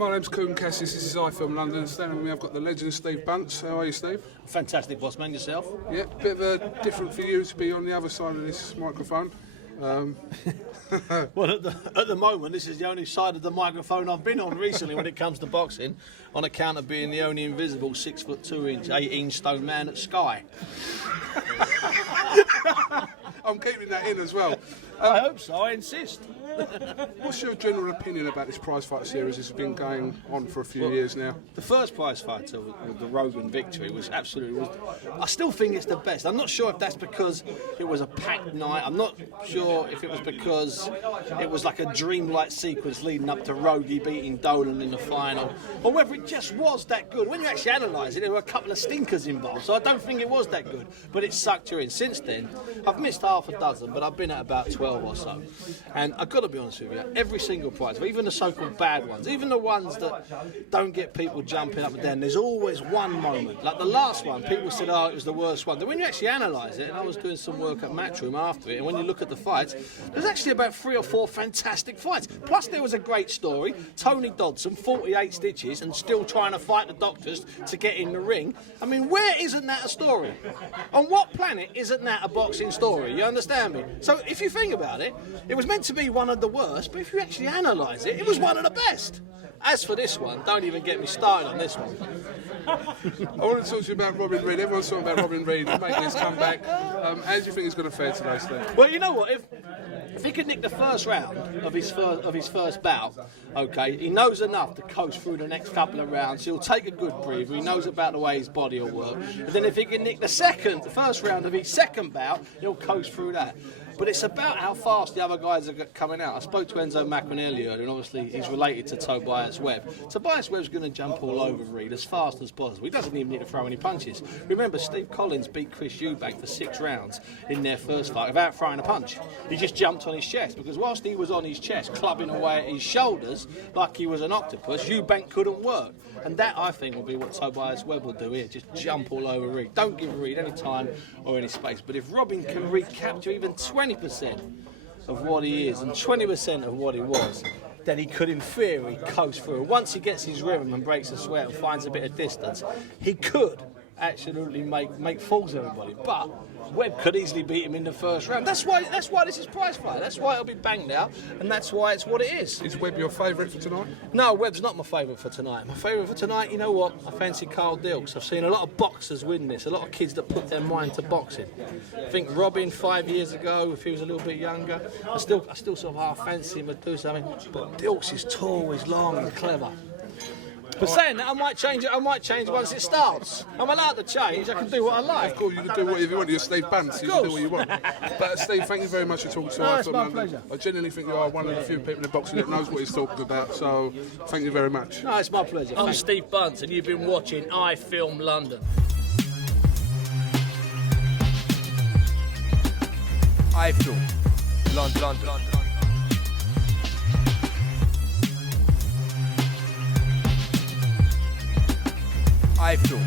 My name's Kugan, Cassius, this is iFILM London. Standing with me, I've got the legend Steve Bunce. How are you, Steve? Fantastic, boss man. Yourself? Yeah, bit of a different for you to be on the other side of this microphone. Well, at the moment, this is the only side of the microphone I've been on recently when it comes to boxing, on account of being the only invisible 6'2", 18 stone man at Sky. I'm keeping that in as well. I hope so. I insist. What's your general opinion about this prizefighter series? It's been going on for a few years now. The first prizefighter with the Rogan victory was absolutely. I still think it's the best. I'm not sure if that's because it was a packed night. I'm not sure if it was because it was like a dreamlike sequence leading up to Rogie beating Dolan in the final, or whether it just was that good. When you actually analyse it, there were a couple of stinkers involved, so I don't think it was that good. But it sucked you in. Since then, I've missed half a dozen, but I've been at about 12 or so. And I've got to be honest with you, every single prize, even the so-called bad ones, even the ones that don't get people jumping up and down, there's always one moment. Like the last one, people said, oh, it was the worst one. But when you actually analyse it, and I was doing some work at Matchroom after it, and when you look at the fights, there's actually about 3 or 4 fantastic fights. Plus there was a great story, Tony Dodson, 48 stitches, and still trying to fight the doctors to get in the ring. I mean, where isn't that a story? On what planet isn't that a boxing story? You understand me? So if you think about it, it was meant to be one of the worst, but if you actually analyse it, it was one of the best. As for this one, don't even get me started on this one. I want to talk to you about Robin Reid. Everyone's talking about Robin Reid making his comeback. How do you think he's going to fare today, Steve? Well, you know what? If he could nick the first round of his first bout, okay, he knows enough to coast through the next couple of rounds. He'll take a good breather. He knows about the way his body will work. And then if he can nick the first round of his second bout, he'll coast through that. But it's about how fast the other guys are coming out. I spoke to Enzo Macronelli earlier, and obviously he's related to Tobias Webb. Tobias Webb's going to jump all over Reid as fast as possible. He doesn't even need to throw any punches. Remember, Steve Collins beat Chris Eubank for 6 rounds in their first fight without throwing a punch. He just jumped on his chest, because whilst he was on his chest, clubbing away at his shoulders like he was an octopus, Eubank couldn't work. And that, I think, will be what Tobias Webb will do here, just jump all over Reid. Don't give Reid any time or any space. But if Robin can recapture even 20% of what he is and 20% of what he was, then he could, in theory, coast through. Once he gets his rhythm and breaks a sweat and finds a bit of distance, he could absolutely make fools of everybody. But Webb could easily beat him in the first round. That's why this is prize fight. That's why it'll be banged out, and that's why it's what it is. Is Webb your favourite for tonight? No, Webb's not my favourite for tonight. My favourite for tonight, you know what? I fancy Carl Dilks. I've seen a lot of boxers win this, a lot of kids that put their mind to boxing. I think Robin 5 years ago, if he was a little bit younger, I still sort of half fancy him to do something. But Dilks is tall, he's long, and clever. But saying that, I might change it. I might change once it starts. I'm allowed to change. I can do what I like. Of course, you can do whatever you want. You're Steve Bunce. You can do what you want. But Steve, thank you very much for talking to us. It's my pleasure. I genuinely think you are one of the few people in boxing that knows what he's talking about. So, thank you very much. No, it's my pleasure. I'm Steve Bunce, and you've been watching iFILM London. iFILM London. iFILM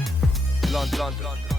London.